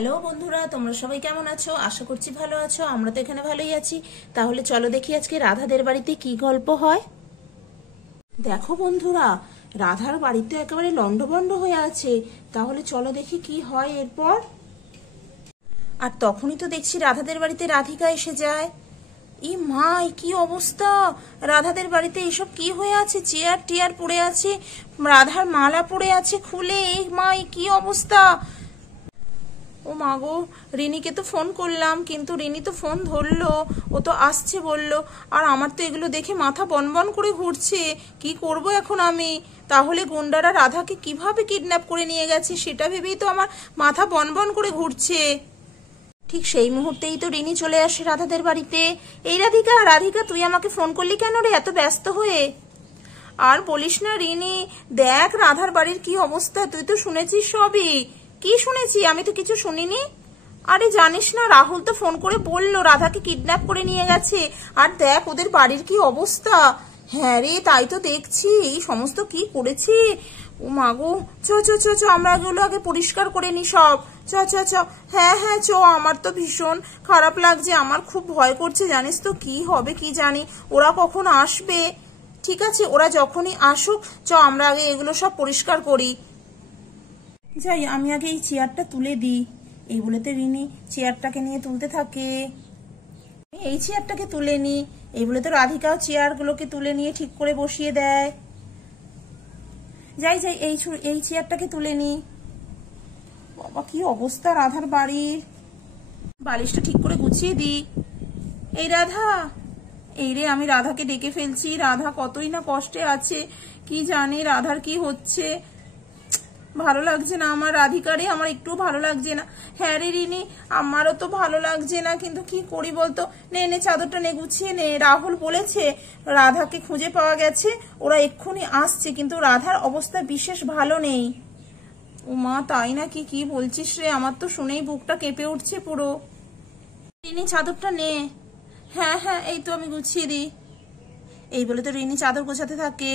Hello বন্ধুরা, তোমরা সবাই কেমন আছো? আশা করছি ভালো আছো। আমরা তো এখানে ভালোই আছি। তাহলে চলো দেখি আজকে রাধাদের বাড়িতে কি গল্প হয়। দেখো বন্ধুরা, রাধার বাড়িতে একেবারে লন্ডভন্ড হয়ে আছে। তাহলে চলো দেখি কি হয় এরপর। আর তখনই তো দেখছি রাধাদের বাড়িতে রাধিকা এসে যায়। ই মাই, কি অবস্থা! রাধাদের বাড়িতে এসব কি হয়ে আছে? চেয়ার টিয়ার পড়ে আছে, রাধার মালা পড়ে আছে খুলে। এই মাই, কি অবস্থা! ও মা গো, রিনিকে তো ফোন করলাম, কিন্তু রিনি তো ফোন ধরলো, ও তো আসছে বললো। আর আমার তো এগুলো দেখে মাথা বনবন করে ঘুরছে। কি করব এখন আমি? তাহলে গুন্ডারা রাধাকে কিভাবে কিডন্যাপ করে নিয়ে গেছে সেটা ভেবেই তো আমার মাথা বনবন করে ঘুরছে। ঠিক সেই মুহূর্তেই তো রিনি চলে আসে রাধাদের বাড়িতে। এই রাধিকা, রাধিকা, তুই আমাকে ফোন করলি কেন রে এত ব্যস্ত হয়ে? আর বলিস না রিনি, দেখ রাধার বাড়ির কি অবস্থা। তুই তো শুনেছিস সবই। কি শুনেছি? আমি তো কিছু শুনিনি। আরে জানিস না, রাহুল তো ফোন করে বললো রাধাকে কিডন্যাপ করে নিয়ে গেছে। আর দেখ ওদের বাড়ির কি অবস্থা। হ্যাঁ রে, তাই তো দেখছি। এই সমস্ত কি করেছে! ও মাগো, চ চ চ চ, আমরা এগুলো আগে পরিষ্কার করে নি সব। চ চ চ। হ্যাঁ হ্যাঁ চ। আমার তো ভীষণ খারাপ লাগছে, আমার খুব ভয় করছে। জানিস তো কি হবে কি জানি। ওরা কখন আসবে? ঠিক আছে, ওরা যখনই আসুক, চ আমরা আগে এগুলো সব পরিষ্কার করি। যাই, আমি আগে এই চেয়ারটা তুলে দিই। এই বলেতে রিনি চেয়ারটাকে নিয়ে তুলতে থাকে। এই চেয়ারটাকে তুলে নি। এই বলে তো রাধিকাও চেয়ারগুলোকে তুলে নিয়ে ঠিক করে বসিয়ে দেয়। যাই যাই, এই চেয়ারটাকে তুলে নি। বাবা, কি অবস্থা রাধার বাড়ির! বালিশটা ঠিক করে গুছিয়ে দি। এই রাধা, এই রে, আমি রাধাকে ডেকে ফেলছি। রাধা কতই না কষ্টে আছে, কি জানি রাধার কি হচ্ছে। ভালো লাগছে না আমার রাধিকারে, আমার একটু ভালো লাগছে না। হ্যাঁ রে রিনি, আমারও তো ভালো লাগছে না, কিন্তু কি করি বলতো। নে নে, চাদরটা নে, গুছিয়ে নে। রাহুল বলেছে রাধাকে খুঁজে পাওয়া গেছে, ওরা এক্ষুনি আসছে, কিন্তু রাধার অবস্থা বিশেষ ভালো নেই। ও মা, তাই নাকি? কি বলছিস রে? আমার তো শুনেই বুকটা কেঁপে উঠছে পুরো। রিনি, চাদরটা নে। হ্যাঁ হ্যাঁ, এই তো আমি গুছিয়ে দিই। এই বলে তো রিনি চাদর গোছাতে থাকে।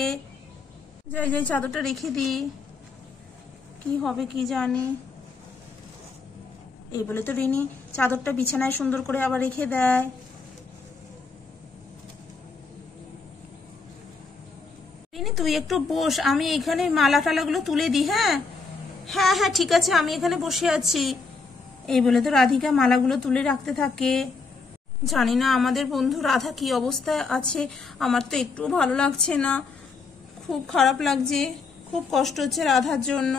যাই যাই, চাদরটা রেখে দিই। কি হবে কি জানি। এই বলে তো রিনি চাদরটা বিছানায় সুন্দর করে আবার রেখে দেয়। রিনি, তুই একটু বস, আমি এখানে মালা টালাগুলো তুলে দিই। হ্যাঁ হ্যাঁ হ্যাঁ, ঠিক আছে, আমি এখানে বসে আছি। এই বলে তো রাধিকা মালাগুলো তুলে রাখতে থাকে। জানি না আমাদের বন্ধু রাধা কি অবস্থায় আছে। আমার তো একটু ভালো লাগছে না, খুব খারাপ লাগছে, খুব কষ্ট হচ্ছে রাধার জন্য।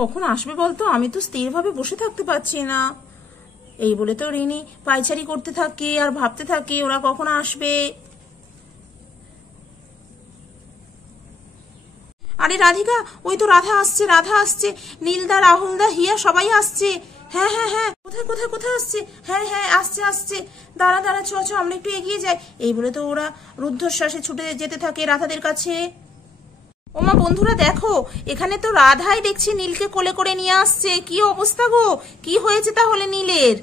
কখন আসবে বলতো? আমি তো স্থিরভাবে বসে থাকতে পারছি না। এই বলে তো রিনি পায়চারি করতে থাকে আর ভাবতে থাকে ওরা কখন আসবে। আরে রাধিকা, ওই তো রাধা আসছে, রাধা আসছে। নীলদা, রাহুলদা, হিয়া সবাই আসছে। হ্যাঁ হ্যাঁ হ্যাঁ, কোথায় কোথায় কোথায় আসছে? হ্যাঁ হ্যাঁ, আসছে আসছে। দাঁড়া দাঁড়া, চ চ, আমরা একটু এগিয়ে যাই। এই বলে তো ওরা রুদ্ধশ্বাসে ছুটে যেতে থাকে রাধাদের কাছে। ওমা বন্ধুরা, দেখো এখানে তো রাধাই দেখছি নীলকে কোলে করে নিয়ে আসছে। কি অবস্থা গো! কি হয়েছে তাহলে নীলের?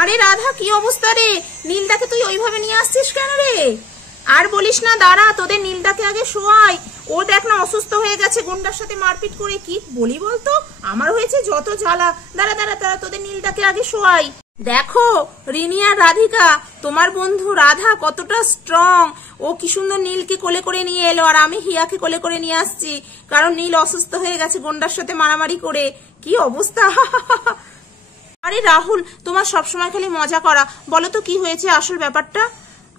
আরে রাধা, কি অবস্থা রে? নীলদাকে তুই ওইভাবে নিয়ে আসছিস কেন রে? আর বলিস না, দাঁড়া, তোদের নীলদাকে আগে শোয়াই। ও দেখ না অসুস্থ হয়ে গেছে গুন্ডার সাথে মারপিট করে। কি বলি বলতো, আমার হয়েছে যত জ্বালা। দাঁড়া দাঁড়া দাঁড়া, তোদের নীলদাকে আগে শোয়াই। দেখো রিনি আর রাধিকা, তোমার বন্ধু রাধা কতটা স্ট্রং। ও কি সুন্দর নীলকে কোলে করে নিয়ে এলো, আর আমি হিয়াকে কোলে করে নিয়ে আসছি, কারণ নীল অসুস্থ হয়ে গেছে গুন্ডার সাথে মারামারি করে। কি অবস্থা! আরে রাহুল, তোমার সবসময় খালি মজা করা। বলো তো কি হয়েছে আসল ব্যাপারটা?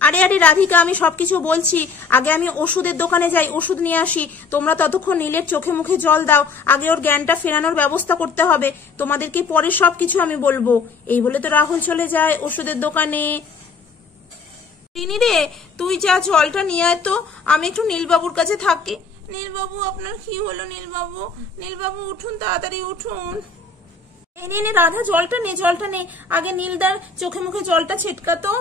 আরে আরে রাধিকা, আমি সবকিছু বলছি। আগে আমি ওষুধের দোকানে যাই, ওষুধ নিয়ে আসি। তোমরা ততক্ষণ নীলের চোখে মুখে জল দাও। আগে ওর জ্ঞানটা ফেরানোর ব্যবস্থা করতে হবে। তোমাদেরকে পরে সবকিছু আমি বলবো। এই বলে তো রাহুল চলে যায় ওষুধের দোকানে। রিনি রে, তুই যা, জলটা নিয়ে আয় তো, আমি একটু নীলবাবুর কাছে থাকি। নীলবাবু, আপনার কি হলো? নীলবাবু, নীলবাবু উঠুন, তাড়াতাড়ি উঠুন। এনে এনে রাধা, জলটা নে, জলটা নে। আগে নীলদার চোখে মুখে জলটা ছিটকাতো।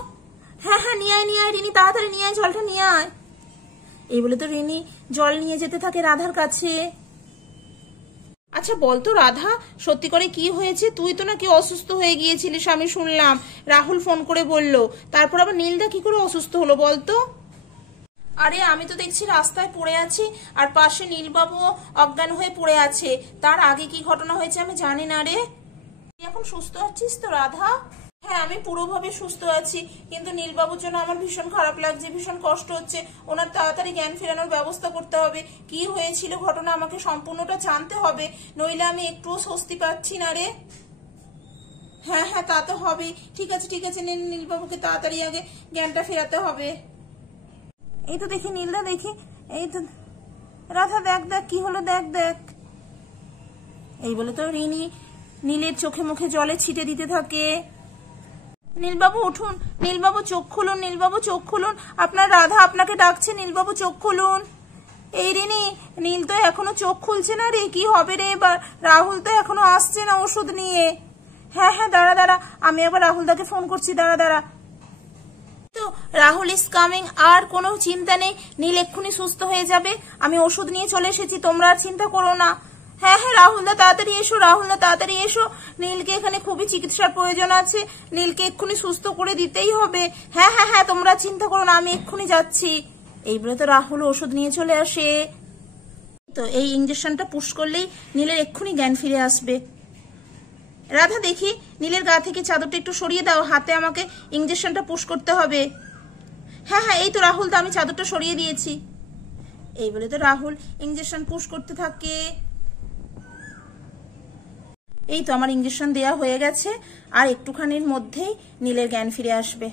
হ্যাঁ হ্যাঁ, নিয়ে আয় রিনি, তাড়াতাড়ি নিয়ে আয়, জলটা নিয়ে আয়। এই বলে তো রিনি জল নিয়ে যেতে থাকে রাধার কাছে। আচ্ছা বলতো রাধা, সত্যি করে কি হয়েছে? তুই তো নাকি অসুস্থ হয়ে গিয়েছিলিস, আমি শুনলাম, রাহুল ফোন করে বললো। তারপর আবার নীলদা কি করে অসুস্থ হলো বলতো? আরে আমি তো দেখছি রাস্তায় পড়ে আছি, আর পাশে নীলবাবু অজ্ঞান হয়ে পড়ে আছে। তার আগে কি ঘটনা হয়েছে আমি জানি না রে। এখন সুস্থ আছিস তো রাধা? হ্যাঁ, আমি পুরোভাবে সুস্থ আছি, কিন্তু নীলবাবুর জন্য আমার ভীষণ খারাপ লাগছে, ভীষণ কষ্ট হচ্ছে। ওনার তাড়াতাড়ি জ্ঞান ফেরানোর ব্যবস্থা করতে হবে। কি হয়েছিল ঘটনা আমাকে সম্পূর্ণটা জানতে হবে, নইলে আমি একটুও স্বস্তি পাচ্ছি না রে। হ্যাঁ হ্যাঁ, তা তো হবেই। ঠিক আছে ঠিক আছে, নীলবাবুকে তাড়াতাড়ি আগে জ্ঞানটা ফেরাতে হবে। এই তো দেখি নীলদা, দেখি এই তো। রাধা দেখ দেখ কি হলো, দেখ দেখ। এই বলে তো রিনি নীলের চোখে মুখে জলে ছিটে দিতে থাকে। নীলবাবু উঠুন, নীলবাবু চোখ খুলুন, নীলবাবু চোখ খুলুন, আপনার রাধা আপনাকে ডাকছে, নীলবাবু চোখ খুলুন। এই রিনি, নীল তো এখনো চোখ খুলছে না রে, কি হবে রে এবার? রাহুল তো এখনো আসছে না ওষুধ নিয়ে। হ্যাঁ হ্যাঁ, দাঁড়া দাঁড়া, আমি একবার রাহুলদাকে ফোন করছি, দাঁড়া দাঁড়া। তো রাহুল ইজ কামিং, আর কোনো চিন্তা নেই, নীল এক্ষুনি সুস্থ হয়ে যাবে। আমি ওষুধ নিয়ে চলে এসেছি, তোমরা আর চিন্তা করো না। হ্যাঁ হ্যাঁ, রাহুলদা তাড়াতাড়ি এসো, রাহুলদা তাড়াতাড়ি এসো, নীলকে এখানে খুবই চিকিৎসার প্রয়োজন আছে, নীলকে এক্ষুনি সুস্থ করে দিতেই হবে। হ্যাঁ হ্যাঁ হ্যাঁ, তোমরা চিন্তা করো না, আমি এক্ষুনি যাচ্ছি। এই বলে তো রাহুল ওষুধ নিয়ে চলে আসে। তো এই ইঞ্জেকশনটা পুশ করলেই নীলের এক্ষুনি জ্ঞান ফিরে আসবে। রাধা দেখি নীলের গা থেকে চাদরটা একটু সরিয়ে দাও, হাতে আমাকে ইঞ্জেকশনটা পুশ করতে হবে। হ্যাঁ হ্যাঁ, এই তো রাহুল, তো আমি চাদরটা সরিয়ে দিয়েছি। এই বলে তো রাহুল ইঞ্জেকশন পুশ করতে থাকে। এই তো আমার ইঞ্জেকশন দেওয়া হয়ে গেছে, আর একটুখানির মধ্যেই নীলের জ্ঞান ফিরে আসবে।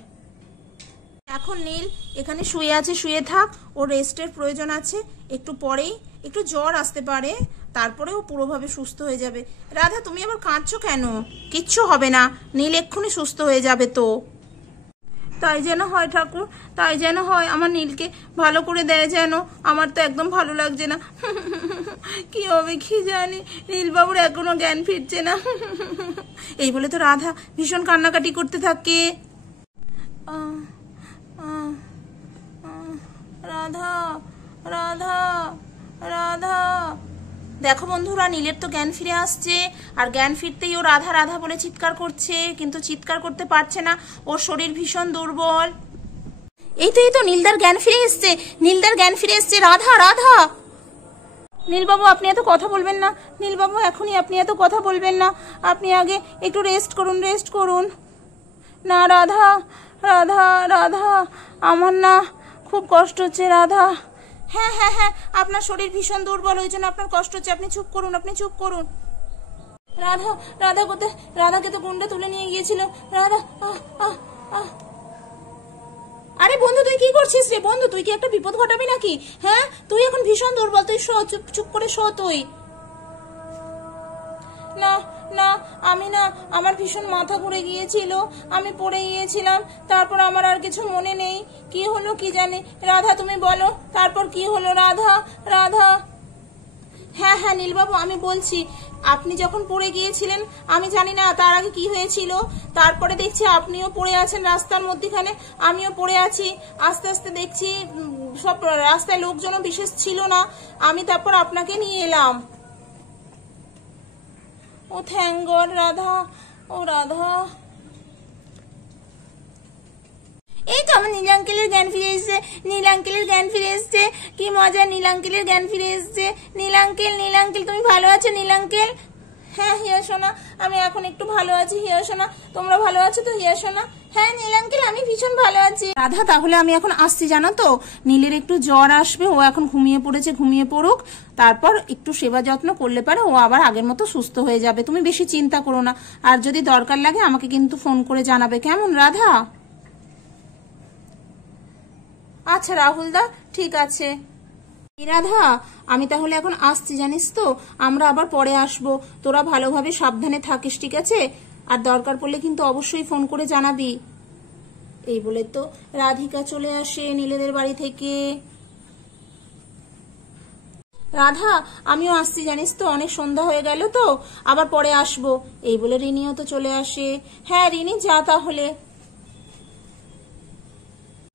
এখন নীল এখানে শুয়ে আছে, শুয়ে থাক, ওর রেস্টের প্রয়োজন আছে, একটু পরেই একটু জ্বর আসতে পারে, তারপরেও পুরোভাবে সুস্থ হয়ে যাবে। রাধা তুমি আবার কাঁদছো কেন? কিচ্ছু হবে না, নীল এক্ষুনি সুস্থ হয়ে যাবে। তো তাই যেন হয় ঠাকুর, তাই যেন হয়, আমার নীলকে ভালো করে দেয় যেন, আমার তো একদম ভালো লাগছে না। কি হবে কি জানি, নীলবাবুর এখনো জ্ঞান ফিরছে না। এই বলে তো রাধা ভীষণ কান্নাকাটি করতে থাকে। রাধা রাধা রাধা। দেখো বন্ধুরা, নীলের তো জ্ঞান ফিরে আসছে, আর জ্ঞান ফিরতেই ও রাধা রাধা বলে চিৎকার করছে, কিন্তু চিৎকার করতে পারছে না, ওর শরীর ভীষণ দুর্বল। এই তো নীলদার জ্ঞান ফিরে এসছে, নীলদার জ্ঞান ফিরে এসছে। রাধা রাধা। নীলবাবু আপনি এত কথা বলবেন না, নীলবাবু এখনই আপনি এত কথা বলবেন না, আপনি আগে একটু রেস্ট করুন, রেস্ট করুন। না রাধা রাধা রাধা, আমার না খুব কষ্ট হচ্ছে রাধা। হ্যাঁ হ্যাঁ হ্যাঁ, আপনার শরীর ভীষণ দুর্বল, ওই জন্য আপনার কষ্ট হচ্ছে, আপনি চুপ করুন, আপনি চুপ করুন। রাধা রাধা কোথায়? রাধাকে তো গুন্ডা তুলে নিয়ে গিয়েছিল। রাধা আরে বন্ধু তুই কি করছিস রে? বন্ধু তুই কি একটা বিপদ ঘটাবি নাকি? হ্যাঁ, তুই এখন ভীষণ দুর্বল, তুই শো, চুপ চুপ করে শো তুই। না না, আমি না, আমার ভীষণ মাথা ঘুরে গিয়েছিল, আমি পড়ে গিয়েছিলাম, তারপর আমার আর কিছু মনে নেই, কি হলো কি জানি। রাধা তুমি বলো তারপর কি হলো? রাধা রাধা। হ্যাঁ হ্যাঁ নীলবাবু, আমি বলছি, আপনি যখন পড়ে গিয়েছিলেন আমি জানি না তার আগে কি হয়েছিল, তারপরে দেখছি আপনিও পড়ে আছেন রাস্তার মধ্যখানে, আমিও পড়ে আছি, আস্তে আস্তে দেখছি সব রাস্তায় লোকজনও বিশেষ ছিল না, আমি তারপর আপনাকে নিয়ে এলাম। ও থ্যাংক গড রাধা, ও রাধা। এই তো আমার নীল আঙ্কেলের জ্ঞান ফিরে এসছে, নীল আঙ্কেলের জ্ঞান ফিরে এসছে, কি মজা, নীল আঙ্কেলের জ্ঞান ফিরে এসছে। নীল আঙ্কেল তুমি ভালো আছো নীল আঙ্কেল? হ্যাঁ হিয়া সোনা, আমি এখন একটু ভালো আছি হিয়া সোনা, তোমরা ভালো আছো তো হিয়া সোনা? হ্যাঁ নীল আঙ্কেল, আমি ভীষণ ভালো আছি। রাধা তাহলে আমি এখন আসছি, জানো তো নীলের একটু জ্বর আসবে, ও এখন ঘুমিয়ে পড়েছে, ঘুমিয়ে পড়ুক, তারপর একটু সেবা যত্ন করলে পারে ও আবার আগের মতো সুস্থ হয়ে যাবে, তুমি বেশি চিন্তা করো না, আর যদি দরকার লাগে আমাকে কিন্তু ফোন করে জানাবে, কেমন রাধা? আচ্ছা রাহুলদা, ঠিক আছে। রাধা আমি তাহলে এখন আসছি, জানিস তো আমরা আবার পরে আসবো, তোরা ভালোভাবে সাবধানে থাকিস, ঠিক আছে? আর দরকার পড়লে কিন্তু অবশ্যই ফোন করে জানাবি। এই বলে তো রাধিকা চলে আসে নীলেদের বাড়ি থেকে। রাধা আমিও আসছি, জানিস তো অনেক সন্ধ্যা হয়ে গেল তো, আবার পরে আসবো। এই বলে রিনিও তো চলে আসে। হ্যাঁ রিনি যা তাহলে।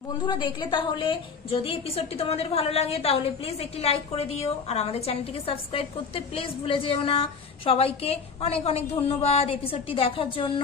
বন্ধুরা দেখলে তাহলে, যদি এপিসোডটি তোমাদের ভালো লাগে তাহলে প্লিজ একটি লাইক করে দিও, আর আমাদের চ্যানেলটিকে সাবস্ক্রাইব করতে প্লিজ ভুলে যেও না। সবাইকে অনেক অনেক ধন্যবাদ এপিসোডটি দেখার জন্য।